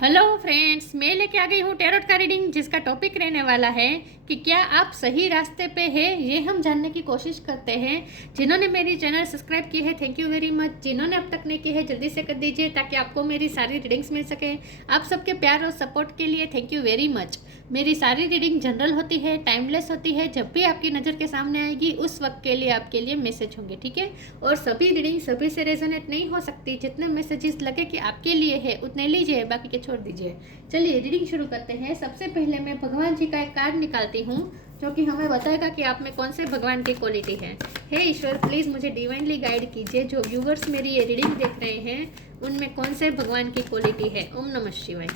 Hello friends, मैं लेके आ गई हूँ टैरोट का रीडिंग, जिसका टॉपिक रहने वाला है कि क्या आप सही रास्ते पे हैं। ये हम जानने की कोशिश करते हैं। जिन्होंने मेरी चैनल सब्सक्राइब की है, थैंक यू वेरी मच। जिन्होंने अब तक नहीं की है, जल्दी से कर दीजिए ताकि आपको मेरी सारी रीडिंग्स मिल सके। आप सबके प्यार और सपोर्ट के लिए थैंक यू वेरी मच। मेरी सारी रीडिंग जनरल होती है, टाइमलेस होती है। जब भी आपकी नज़र के सामने आएगी उस वक्त के लिए आपके लिए मैसेज होंगे, ठीक है। और सभी रीडिंग सभी से रेजोनेट नहीं हो सकती। जितने मैसेजेस लगे कि आपके लिए है उतने लीजिए, बाकी के छोड़ दीजिए। चलिए रीडिंग शुरू करते हैं। सबसे पहले मैं भगवान जी का एक कार्ड निकालती हूँ जो कि हमें बताएगा कि आप में कौन से भगवान की क्वालिटी है। हे ईश्वर, प्लीज़ मुझे डिवाइनली गाइड कीजिए। जो व्यूवर्स मेरी ये रीडिंग देख रहे हैं उनमें कौन से भगवान की क्वालिटी है। ओम नमः शिवाय।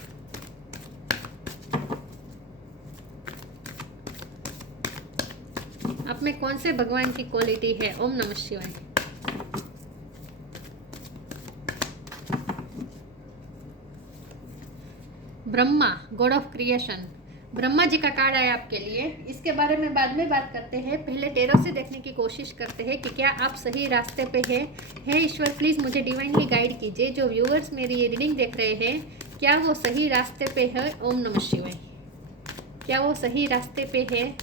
आप में कौन से भगवान की क्वालिटी है। ओम नमः शिवाय। Brahma, god of creation, Brahma ji का कार्ड आया आपके लिए। इसके बारे में बाद में बात करते हैं। पहले टेरो से देखने की कोशिश करते हैं कि क्या आप सही रास्ते पे हैं। हे ईश्वर, प्लीज़ मुझे डिवाइनली गाइड कीजिए। जो व्यूअर्स मेरी ये रीडिंग देख रहे हैं, क्या वो सही रास्ते पे है। ओम नमः शिवाय। क्या वो सही रास्ते पे है।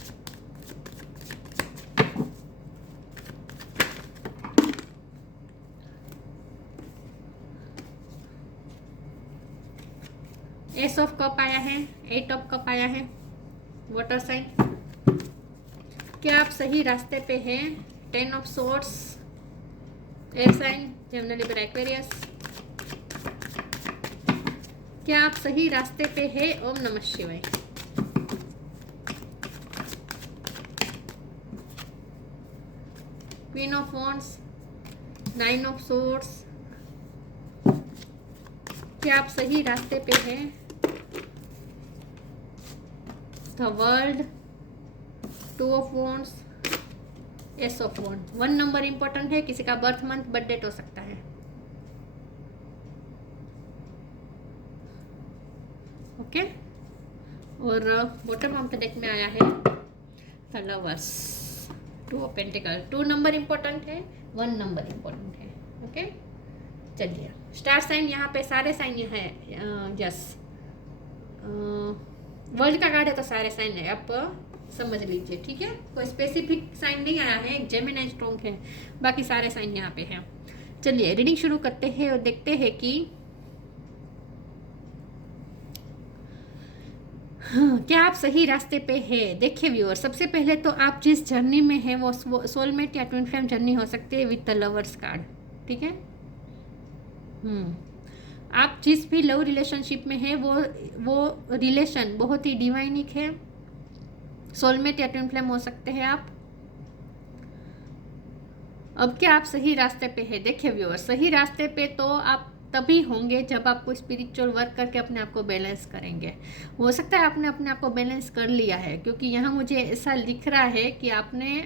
एस ऑफ कप आया है, एट ऑफ कप आया है। वाटर साइन, क्या आप सही रास्ते पे हैं। Ten of swords, air sign, Gemini, Libra, Aquarius, क्या आप सही रास्ते पे हैं। ओम नमः शिवाय। Queen of wands, nine of swords, क्या आप सही रास्ते पे हैं। The world, two of wands, ace of wand. 1 number important है। किसी का बर्थ मंथ, बर्थ डेट हो सकता है। ओके। और बॉटम ऑफ द डेक में आया है the lovers, two of pentacle. 2 number important है, 1 नंबर इंपॉर्टेंट है। ओके, चलिए। स्टार साइन यहाँ पे, सारे साइन यहाँ है। यस, वर्ल्ड का कार्ड है तो सारे साइन है, आप समझ लीजिए, ठीक है। कोई स्पेसिफिक साइन नहीं आया है। जेमिनी स्ट्रॉन्ग है, बाकी सारे साइन यहाँ पे हैं। चलिए रीडिंग शुरू करते हैं और देखते हैं कि हाँ, क्या आप सही रास्ते पे हैं। देखिए व्यूअर, सबसे पहले तो आप जिस जर्नी में हैं वो सोलमेट या ट्विन फ्लेम जर्नी हो सकती है विद द लवर्स कार्ड, ठीक है। आप जिस भी लव रिलेशनशिप में है वो रिलेशन बहुत ही डिवाइनिक है। सोलमेट या ट्विन फ्लेम हो सकते हैं आप। अब क्या आप सही रास्ते पे हैं। देखिए व्यूअर, सही रास्ते पे तो आप तभी होंगे जब आपको स्पिरिचुअल वर्क करके अपने आप को बैलेंस करेंगे। हो सकता है आपने अपने आप को बैलेंस कर लिया है, क्योंकि यहाँ मुझे ऐसा लिख रहा है कि आपने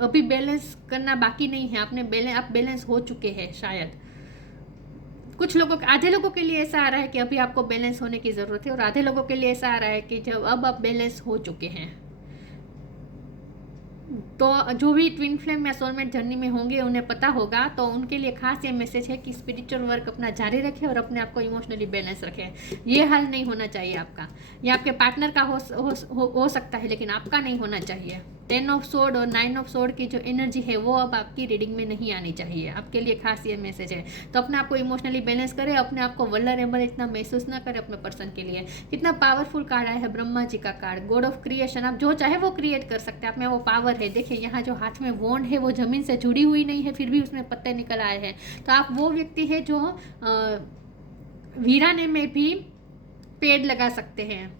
अभी बैलेंस करना बाकी नहीं है। आप बैलेंस हो चुके हैं शायद। कुछ लोगों, आधे लोगों के लिए ऐसा आ रहा है कि अभी आपको बैलेंस होने की ज़रूरत है, और आधे लोगों के लिए ऐसा आ रहा है कि जब अब आप बैलेंस हो चुके हैं। तो जो भी ट्विन फ्लेम या सोलमेट जर्नी में होंगे उन्हें पता होगा, तो उनके लिए खास ये मैसेज है कि स्पिरिचुअल वर्क अपना जारी रखें और अपने आप को इमोशनली बैलेंस रखें। ये हाल नहीं होना चाहिए आपका। ये आपके पार्टनर का हो सकता है, लेकिन आपका नहीं होना चाहिए। 10 ऑफ सोर्ड और 9 ऑफ सोर्ड की जो एनर्जी है वो अब आपकी रीडिंग में नहीं आनी चाहिए। आपके लिए खास ये मैसेज है। तो अपने आप को इमोशनली बैलेंस करें, अपने आप को वल्नरेबल इतना महसूस ना करें अपने पर्सन के लिए। कितना पावरफुल कार्ड आया है ब्रह्मा जी का कार्ड, गॉड ऑफ क्रिएशन। आप जो चाहे वो क्रिएट कर सकते हैं, आप में वो पावर है। देखिए यहाँ जो हाथ में वॉन्ड है वो जमीन से जुड़ी हुई नहीं है, फिर भी उसमें पत्ते निकल आए हैं। तो आप वो व्यक्ति है जो वीराने में भी पेड़ लगा सकते हैं।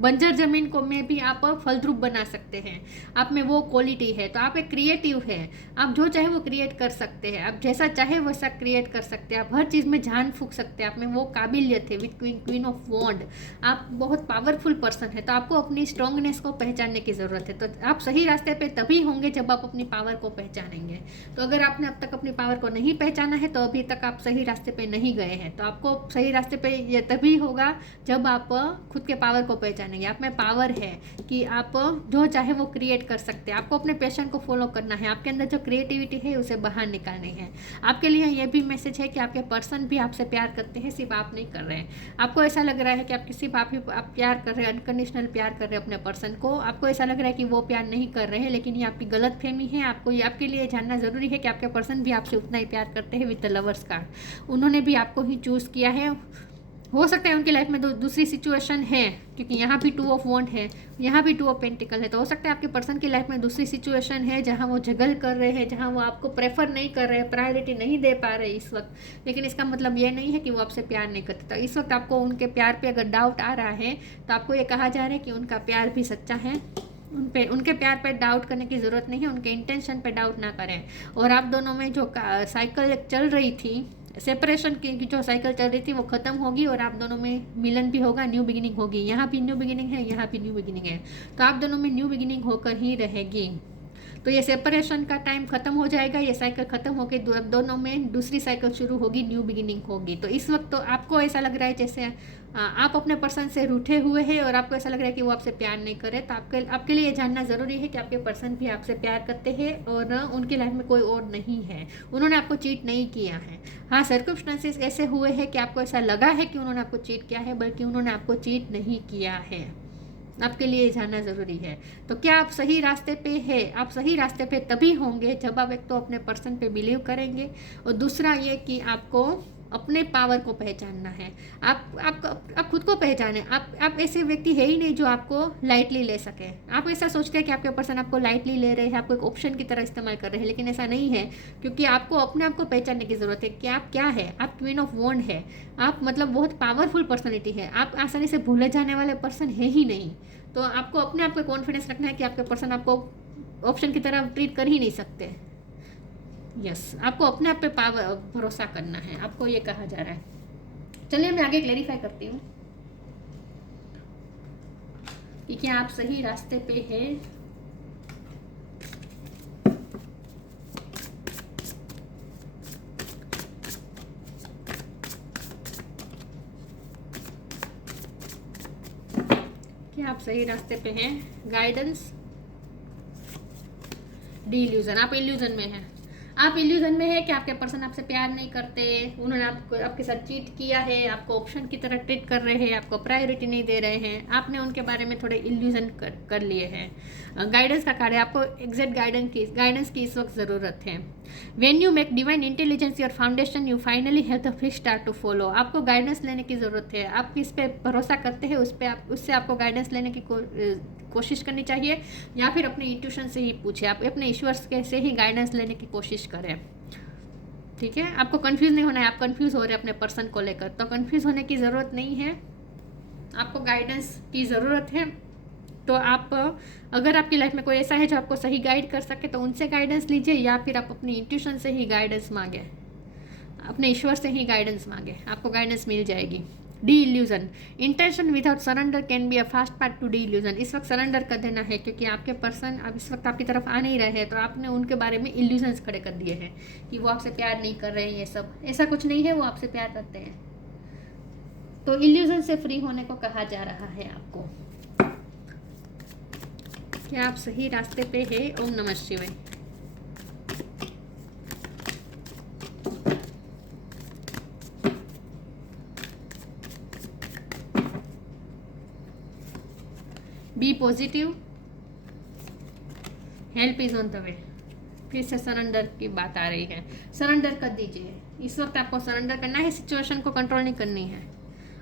बंजर जमीन को में भी आप फलद्रुप बना सकते हैं। आप में वो क्वालिटी है। तो आप एक क्रिएटिव है। आप जो चाहे वो क्रिएट कर सकते हैं। आप जैसा चाहे वैसा क्रिएट कर सकते हैं। आप हर चीज़ में जान फूंक सकते हैं। आप में वो काबिलियत है विद क्वीन ऑफ वॉन्ड। आप बहुत पावरफुल पर्सन है। तो आपको अपनी स्ट्रांगनेस को पहचानने की ज़रूरत है। तो आप सही रास्ते पे तभी होंगे जब आप अपनी पावर को पहचानेंगे। तो अगर आपने अब तक अपनी पावर को नहीं पहचाना है तो अभी तक आप सही रास्ते पे नहीं गए हैं। तो आपको सही रास्ते पे ये तभी होगा जब आप खुद के पावर को पहचान नहीं है, आप में पावर है कि आप जो चाहे वो क्रिएट कर सकते हैं। आपको अपने पैशन को फॉलो करना है, आपके अंदर जो क्रिएटिविटी है उसे बाहर निकालनी है। आपके लिए ये भी मैसेज है कि आपके पर्सन भी आपसे प्यार करते हैं, सिर्फ आप नहीं कर रहे हैं। आपको ऐसा लग रहा है कि आप सिर्फ आप प्यार कर रहे हैं, अनकंडीशनल प्यार कर रहे हैं अपने पर्सन को, आपको ऐसा लग रहा है कि वो प्यार नहीं कर रहे हैं, लेकिन ये आपकी गलत फहमी है। आपको ये आपके लिए जानना ज़रूरी है कि आपके पर्सन भी आपसे उतना ही प्यार करते हैं। विद द लवर्स कार्ड उन्होंने भी आपको ही चूज़ किया है। हो सकता है उनकी लाइफ में दूसरी सिचुएशन है, क्योंकि यहाँ भी 2 ऑफ वॉन्ड है, यहाँ भी 2 ऑफ पेंटिकल है, तो हो सकता है आपके पर्सन की लाइफ में दूसरी सिचुएशन है जहाँ वो जगल कर रहे हैं, जहाँ वो आपको प्रेफर नहीं कर रहे हैं, प्रायोरिटी नहीं दे पा रहे इस वक्त। लेकिन इसका मतलब ये नहीं है कि वो आपसे प्यार नहीं करते। तो इस वक्त आपको उनके प्यार पे अगर डाउट आ रहा है तो आपको ये कहा जा रहा है कि उनका प्यार भी सच्चा है, उनके प्यार पे डाउट करने की ज़रूरत नहीं है, उनके इंटेंशन पे डाउट ना करें। और आप दोनों में जो साइकिल चल रही थी, सेपरेशन की जो साइकिल चल रही थी, वो ख़त्म होगी और आप दोनों में मिलन भी होगा, न्यू बिगिनिंग होगी। यहाँ भी न्यू बिगिनिंग है, यहाँ भी न्यू बिगिनिंग है, तो आप दोनों में न्यू बिगिनिंग होकर ही रहेगी। तो ये सेपरेशन का टाइम खत्म हो जाएगा, ये साइकिल खत्म होकर दोनों में दूसरी साइकिल शुरू होगी, न्यू बिगिनिंग होगी। तो इस वक्त तो आपको ऐसा लग रहा है जैसे आप अपने पर्सन से रूठे हुए हैं और आपको ऐसा लग रहा है कि वो आपसे प्यार नहीं करे। तो आपके लिए ये जानना ज़रूरी है कि आपके पर्सन भी आपसे प्यार करते हैं और उनकी लाइफ में कोई और नहीं है, उन्होंने आपको चीट नहीं किया है। हाँ, सर्कमस्टेंसेस ऐसे हुए हैं कि आपको ऐसा लगा है कि उन्होंने आपको चीट किया है, बल्कि उन्होंने आपको चीट नहीं किया है। आपके लिए जानना ज़रूरी है। तो क्या आप सही रास्ते पे है? आप सही रास्ते पे तभी होंगे जब आप एक तो अपने पर्सन पे बिलीव करेंगे, और दूसरा ये कि आपको अपने पावर को पहचानना है। आप खुद को पहचाने। आप ऐसे व्यक्ति है ही नहीं जो आपको लाइटली ले सके। आप ऐसा सोचते हैं कि आपके पर्सन आपको लाइटली ले रहे हैं, आपको एक ऑप्शन की तरह इस्तेमाल कर रहे हैं, लेकिन ऐसा नहीं है, क्योंकि आपको अपने आप को पहचानने की ज़रूरत है कि आप क्या है। आप क्वीन ऑफ वॉन्ड है, आप मतलब बहुत पावरफुल पर्सनैलिटी है, आप आसानी से भूले जाने वाले पर्सन है ही नहीं। तो आपको अपने आप को कॉन्फिडेंस रखना है कि आपके पर्सन आपको ऑप्शन की तरह ट्रीट कर ही नहीं सकते। यस, आपको अपने आप पे भरोसा करना है, आपको ये कहा जा रहा है। चलिए मैं आगे क्लेरिफाई करती हूँ कि क्या आप सही रास्ते पे हैं। क्या आप सही रास्ते पे हैं? Guidance, D illusion. आप इल्यूजन में हैं। आप इल्यूजन में है कि आपके पर्सन आपसे प्यार नहीं करते, उन्होंने आपके साथ चीट किया है, आपको ऑप्शन की तरह ट्रीट कर रहे हैं, आपको प्रायोरिटी नहीं दे रहे हैं, आपने उनके बारे में थोड़े इल्यूजन कर लिए हैं। गाइडेंस का कार्य, आपको एग्जैक्ट गाइडेंस की इस वक्त ज़रूरत है। When you make divine intelligence your foundation, you finally have the fix star to follow. आपको गाइडेंस लेने की ज़रूरत है। आप किस पे भरोसा करते हैं उससे आपको गाइडेंस लेने की कोशिश करनी चाहिए, या फिर अपने इंट्यूशन से ही पूछे। आप अपने ईश्वर से ही गाइडेंस लेने की कोशिश करें। ठीक है, आपको कंफ्यूज नहीं होना है। आप कंफ्यूज हो रहे हैं अपने पर्सन को लेकर, तो कंफ्यूज होने की ज़रूरत नहीं है। आपको गाइडेंस की ज़रूरत है। तो आप, अगर आपकी लाइफ में कोई ऐसा है जो आपको सही गाइड कर सके, तो उनसे गाइडेंस लीजिए, या फिर आप अपनी इंट्यूशन से ही गाइडेंस मांगे, अपने ईश्वर से ही गाइडेंस मांगे, आपको गाइडेंस मिल जाएगी। Disillusion, intention without surrender can be a fast path to disillusion. इस वक्त सरेंडर कर देना है, क्योंकि आपके पर्सन अब इस वक्त आपकी तरफ आ नहीं रहे हैं, तो आपने उनके बारे में इल्यूजन्स खड़े कर दिए हैं कि वो आपसे प्यार नहीं कर रहे हैं। ये सब ऐसा कुछ नहीं है, वो आपसे प्यार करते हैं। तो इल्यूजन से फ्री होने को कहा जा रहा है आपको। क्या आप सही रास्ते पे है? ओम नमः शिवाय। Be positive, help is on the way. फिर से सरेंडर की बात आ रही है, सरेंडर कर दीजिए। इस वक्त आपको सरेंडर करना है, सिचुएशन को कंट्रोल नहीं करनी है।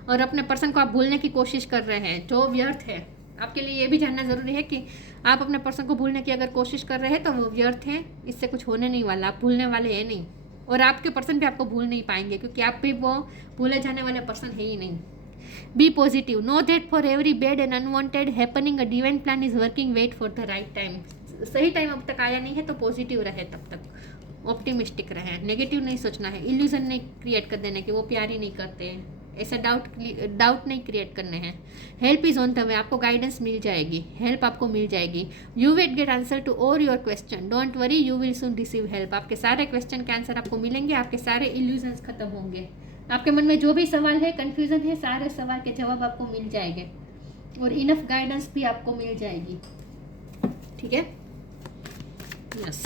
और अपने पर्सन को आप भूलने की कोशिश कर रहे हैं जो व्यर्थ है। आपके लिए ये भी जानना ज़रूरी है कि आप अपने पर्सन को भूलने की अगर कोशिश कर रहे हैं तो वो व्यर्थ है, इससे कुछ होने नहीं वाला, आप भूलने वाले हैं नहीं, और आपके पर्सन भी आपको भूल नहीं पाएंगे, क्योंकि आप भी वो भूले जाने वाले पर्सन है ही नहीं। Be positive, know that for every bad and unwanted happening a divine plan is working, wait for the right time. सही टाइम अब तक आया नहीं है, तो पॉजिटिव रहे, तब तक ऑप्टिमिस्टिक रहे, नेगेटिव नहीं सोचना है, इल्यूजन नहीं क्रिएट कर देने कि वो प्यार ही नहीं करते हैं, ऐसा डाउट नहीं क्रिएट करने हैं। Help is on the way, आपको गाइडेंस मिल जाएगी, हेल्प आपको मिल जाएगी। You will get answer to all your question, don't worry, you will soon receive help. आपके सारे क्वेश्चन के आंसर आपको मिलेंगे, आपके सारे इल्यूजन्स खत्म होंगे। आपके मन में जो भी सवाल है, कन्फ्यूजन है, सारे सवाल के जवाब आपको मिल जाएंगे। और इनफ गाइडेंस भी आपको मिल जाएगी। ठीक है, यस।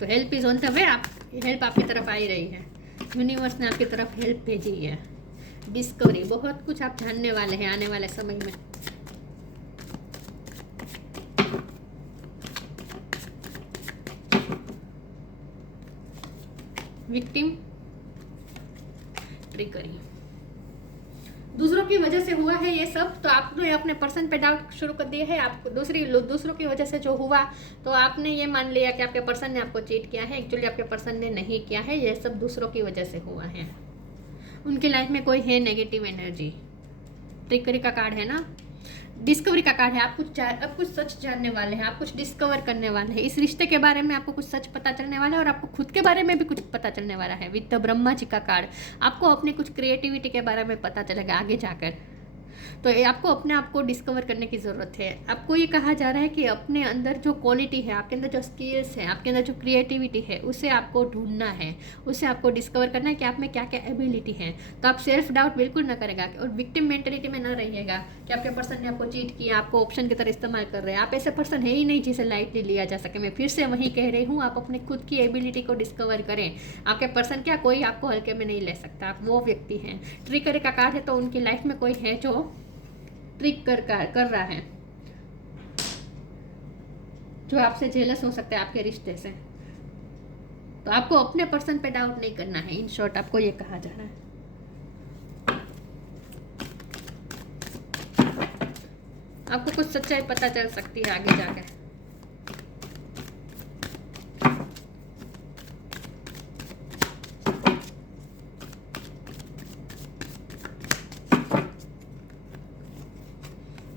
तो हेल्प इज ऑन द वे, आप हेल्प आपकी तरफ आ ही रही है, यूनिवर्स ने आपकी तरफ हेल्प भेजी है। डिस्कवरी, बहुत कुछ आप जानने वाले हैं आने वाले समय में। विक्टिम, ट्रिकरी, दूसरों की वजह से हुआ है ये सब, तो आपने अपने पर्सन पे डाउट शुरू कर दिया है। आपको दूसरों की वजह से जो हुआ, तो आपने ये मान लिया कि आपके पर्सन ने आपको चीट किया है। एक्चुअली आपके पर्सन ने नहीं किया है, ये सब दूसरों की वजह से हुआ है। उनकी लाइफ में कोई है नेगेटिव एनर्जी। ट्रिकरी का कार्ड है ना, डिस्कवरी का कार्ड है। आप कुछ सच जानने वाले हैं, आप कुछ डिस्कवर करने वाले हैं। इस रिश्ते के बारे में आपको कुछ सच पता चलने वाला है और आपको खुद के बारे में भी कुछ पता चलने वाला है। विद द ब्रह्मा जी का कार्ड, आपको अपने कुछ क्रिएटिविटी के बारे में पता चलेगा आगे जाकर। तो आपको अपने आप को डिस्कवर करने की ज़रूरत है। आपको ये कहा जा रहा है कि अपने अंदर जो क्वालिटी है, आपके अंदर जो स्किल्स है, आपके अंदर जो क्रिएटिविटी है, उसे आपको ढूंढना है, उसे आपको डिस्कवर करना है कि आप में क्या क्या एबिलिटी है। तो आप सेल्फ डाउट बिल्कुल ना करेगा और विक्टिम मेंटेलिटी में ना रहिएगा कि आपके पर्सन ने आपको चीट किया, आपको ऑप्शन की तरह इस्तेमाल कर रहे हैं। आप ऐसे पर्सन है ही नहीं जिसे लाइटली लिया जा सके। मैं फिर से वही कह रही हूँ, आप अपने खुद की एबिलिटी को डिस्कवर करें। आपके पर्सन क्या, कोई आपको हल्के में नहीं ले सकता, आप वो व्यक्ति हैं। ट्रिकरी का कार्ड है, तो उनकी लाइफ में कोई है जो ट्रिक कर रहा है, जो आपसे जेलस हो सकता है आपके रिश्ते से। तो आपको अपने पर्सन पे डाउट नहीं करना है। इन शॉर्ट आपको ये कहा जा रहा है। आपको कुछ सच्चाई पता चल सकती है आगे जाकर।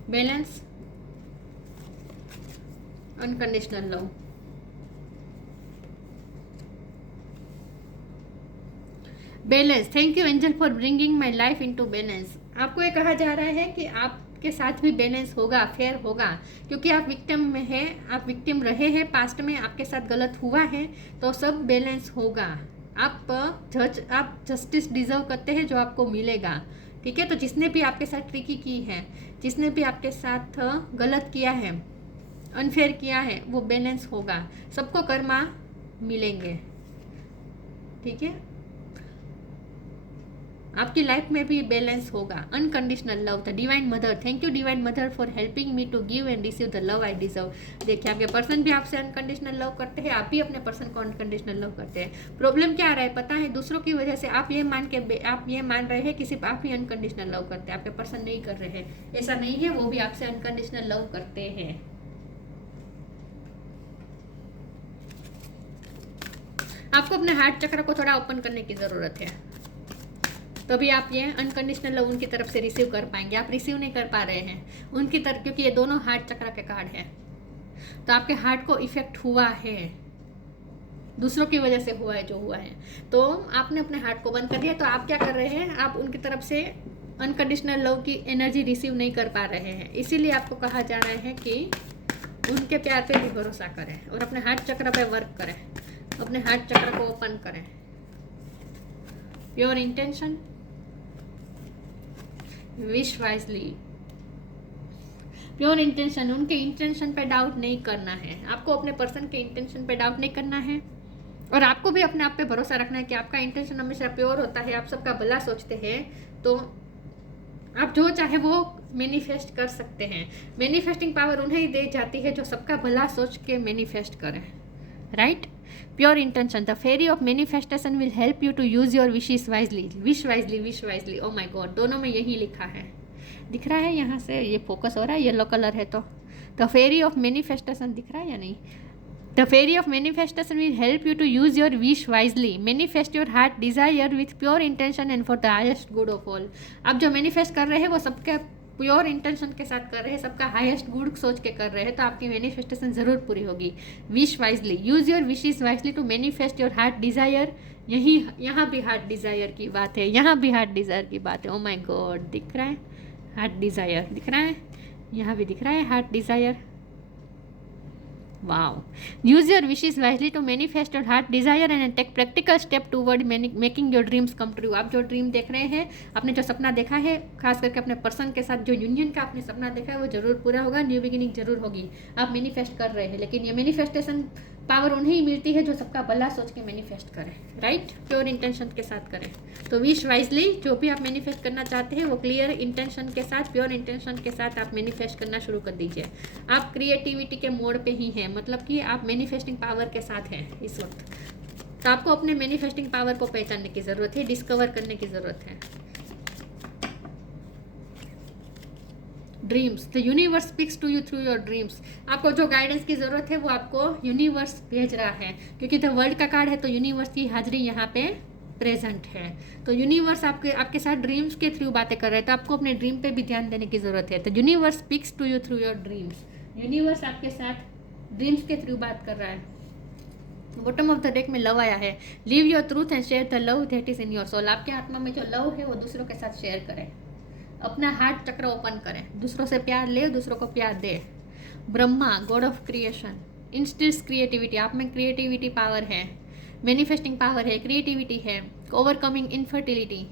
Balance, unconditional love, balance. Thank you angel for bringing my life into balance. आपको ये कहा जा रहा है कि आपके साथ भी बैलेंस होगा, फेयर होगा, क्योंकि आप विक्टिम में हैं, आप विक्टिम रहे हैं पास्ट में, आपके साथ गलत हुआ है, तो सब बैलेंस होगा। आप जस्टिस डिजर्व करते हैं, जो आपको मिलेगा। ठीक है, तो जिसने भी आपके साथ ट्रिकी की है, जिसने भी आपके साथ गलत किया है, अनफेयर किया है, वो बैलेंस होगा। सबको कर्मा मिलेंगे। ठीक है, आपकी लाइफ में भी बैलेंस होगा। Unconditional love, the divine mother. Thank you divine mother for helping me to give and receive the love I deserve. देखिए, आपके पर्सन भी आपसे अनकंडीशनल लव करते हैं, आप भी अपने पर्सन को अनकंडीशनल लव करते हैं। प्रॉब्लम क्या आ रहा है पता है? दूसरों की वजह से आप ये मान रहे हैं कि सिर्फ आप ही अनकंडीशनल लव करते हैं, आपके पर्सन नहीं कर रहे हैं। ऐसा नहीं है, वो भी आपसे अनकंडीशनल लव करते हैं। आपको अपने हार्ट चक्र को थोड़ा ओपन करने की ज़रूरत है, तभी आप ये अनकंडीशनल लव उनकी तरफ से रिसीव कर पाएंगे। आप रिसीव नहीं कर पा रहे हैं उनकी तरफ, क्योंकि ये दोनों हार्ट चक्र के कार्ड हैं। तो आपके हार्ट को इफेक्ट हुआ है, दूसरों की वजह से हुआ है जो हुआ है। तो आपने अपने हार्ट को बंद कर दिया। तो आप क्या कर रहे हैं? आप उनकी तरफ से अनकंडीशनल लव की एनर्जी रिसीव नहीं कर पा रहे हैं। इसीलिए आपको कहा जा रहा है कि उनके प्यार पे भी भरोसा करें और अपने हार्ट चक्र पे वर्क करें, अपने हार्ट चक्र को ओपन करें। Pure intention, wish wisely. Pure intention, उनके इंटेंशन पे डाउट नहीं करना है। आपको अपने पर्सन के इंटेंशन पे डाउट नहीं करना है और आपको भी अपने आप पे भरोसा रखना है कि आपका इंटेंशन हमेशा प्योर होता है। आप सबका भला सोचते हैं, तो आप जो चाहे वो मैनिफेस्ट कर सकते हैं। मैनिफेस्टिंग पावर उन्हें ही दी जाती है जो सबका भला सोच के मैनिफेस्ट करें, right? Pure intention, the fairy of manifestation will help you to use your wishes wisely. Wish wisely, wish wisely. Oh my God, दोनों में यही लिखा है। दिख रहा है यहाँ से? ये फोकस हो रहा है, येलो कलर है तो द फेरी ऑफ मैनिफेस्टेशन दिख रहा है या नहीं? The fairy of manifestation will help you to use your wish wisely. Manifest your heart desire with pure intention and for the highest good of all. आप जो manifest कर रहे हैं वो सबके प्योर इंटेंशन के साथ कर रहे हैं, सबका हाईएस्ट गुड सोच के कर रहे हैं, तो आपकी मैनिफेस्टेशन जरूर पूरी होगी। Wish wisely, use your wishes wisely to manifest your heart desire. यहाँ भी हार्ट डिजायर की बात है, यहाँ भी हार्ट डिजायर की बात है। ओ माय गॉड, दिख रहा है हार्ट डिजायर? दिख रहा है? यहाँ भी दिख रहा है heart Dzire. Wow. Use your wishes wisely to manifest your heart desire and take practical step toward making your dreams come true. आप जो ड्रीम देख रहे हैं, आपने जो सपना देखा है, खास करके अपने पर्सन के साथ जो यूनियन का आपने सपना देखा है वो जरूर पूरा होगा, न्यू बिगिनिंग जरूर होगी। आप मैनिफेस्ट कर रहे हैं, लेकिन ये मैनिफेस्टेशन पावर उन्हें ही मिलती है जो सबका भला सोच के मैनिफेस्ट करें, राइट, प्योर इंटेंशन के साथ करें। तो विश वाइजली, जो भी आप मैनिफेस्ट करना चाहते हैं वो क्लियर इंटेंशन के साथ, प्योर इंटेंशन के साथ आप मैनिफेस्ट करना शुरू कर दीजिए। आप क्रिएटिविटी के मोड पे ही हैं, मतलब कि आप मैनिफेस्टिंग पावर के साथ हैं इस वक्त। तो आपको अपने मैनिफेस्टिंग पावर को पहचानने की ज़रूरत है, डिस्कवर करने की ज़रूरत है। Dreams, the universe speaks to you through your dreams. आपको जो गाइडेंस की ज़रूरत है वो आपको यूनिवर्स भेज रहा है, क्योंकि द वर्ल्ड का कार्ड है तो यूनिवर्स की हाजिरी यहाँ पे प्रेजेंट है। तो यूनिवर्स आपके साथ ड्रीम्स के थ्रू बातें कर रहे हैं, तो आपको अपने ड्रीम पे भी ध्यान देने की ज़रूरत है। तो universe speaks to you through your dreams. Universe आपके साथ ड्रीम्स के थ्रू बात कर रहा है। बॉटम ऑफ द डेक में लव आया है। Live your truth and share the love that is in your soul. आपके आत्मा में जो लव है वो दूसरों के साथ शेयर करें, अपना हार्ट चक्र ओपन करें, दूसरों से प्यार ले, दूसरों को प्यार दे। Brahma, god of creation, instils creativity. आप में क्रिएटिविटी पावर है, मैनिफेस्टिंग पावर है, क्रिएटिविटी है, ओवरकमिंग इनफर्टिलिटी।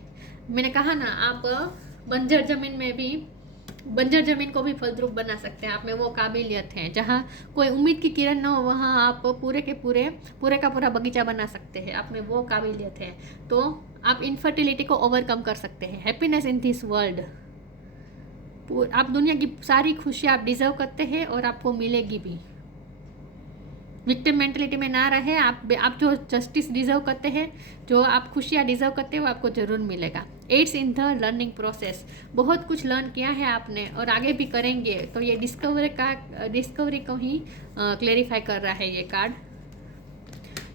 मैंने कहा ना, आप बंजर जमीन में भी, बंजर जमीन को भी फलद्रुप बना सकते हैं। आप में वो काबिलियत है, जहाँ कोई उम्मीद की किरण न हो वहाँ आप पूरे का पूरा बगीचा बना सकते हैं। आप में वो काबिलियत है। तो आप इनफर्टिलिटी को ओवरकम कर सकते हैं। हैप्पीनेस इन दिस वर्ल्ड, आप दुनिया की सारी खुशियाँ आप डिजर्व करते हैं और आपको मिलेगी भी। विक्टिम मेंटलिटी में ना रहे, आप जो जस्टिस डिजर्व करते हैं, जो आप खुशियाँ डिजर्व करते हैं वो आपको ज़रूर मिलेगा। Aids in the learning process, बहुत कुछ लर्न किया है आपने और आगे भी करेंगे। तो ये डिस्कवरी को ही क्लेरिफाई कर रहा है ये कार्ड,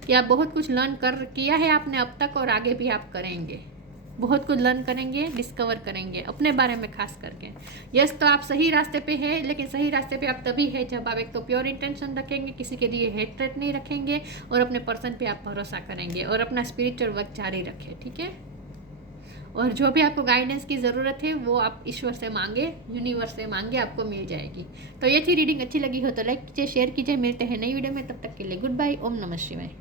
कि आप बहुत कुछ लर्न किया है आपने अब तक और आगे भी आप करेंगे। बहुत कुछ लर्न करेंगे, डिस्कवर करेंगे अपने बारे में खास करके। यस, तो आप सही रास्ते पे हैं, लेकिन सही रास्ते पे आप तभी है जब आप एक तो प्योर इंटेंशन रखेंगे, किसी के लिए हेट्रेट नहीं रखेंगे और अपने पर्सन पे आप भरोसा करेंगे और अपना स्पिरिचुअल वर्क जारी रखें, ठीक है। और जो भी आपको गाइडेंस की ज़रूरत है वो आप ईश्वर से मांगे, यूनिवर्स से मांगे, आपको मिल जाएगी। तो ये थी रीडिंग। अच्छी लगी हो तो लाइक कीजिए, शेयर कीजिए। मिलते हैं नई वीडियो में, तब तक के लिए गुड बाय। ओम नमः शिवाय।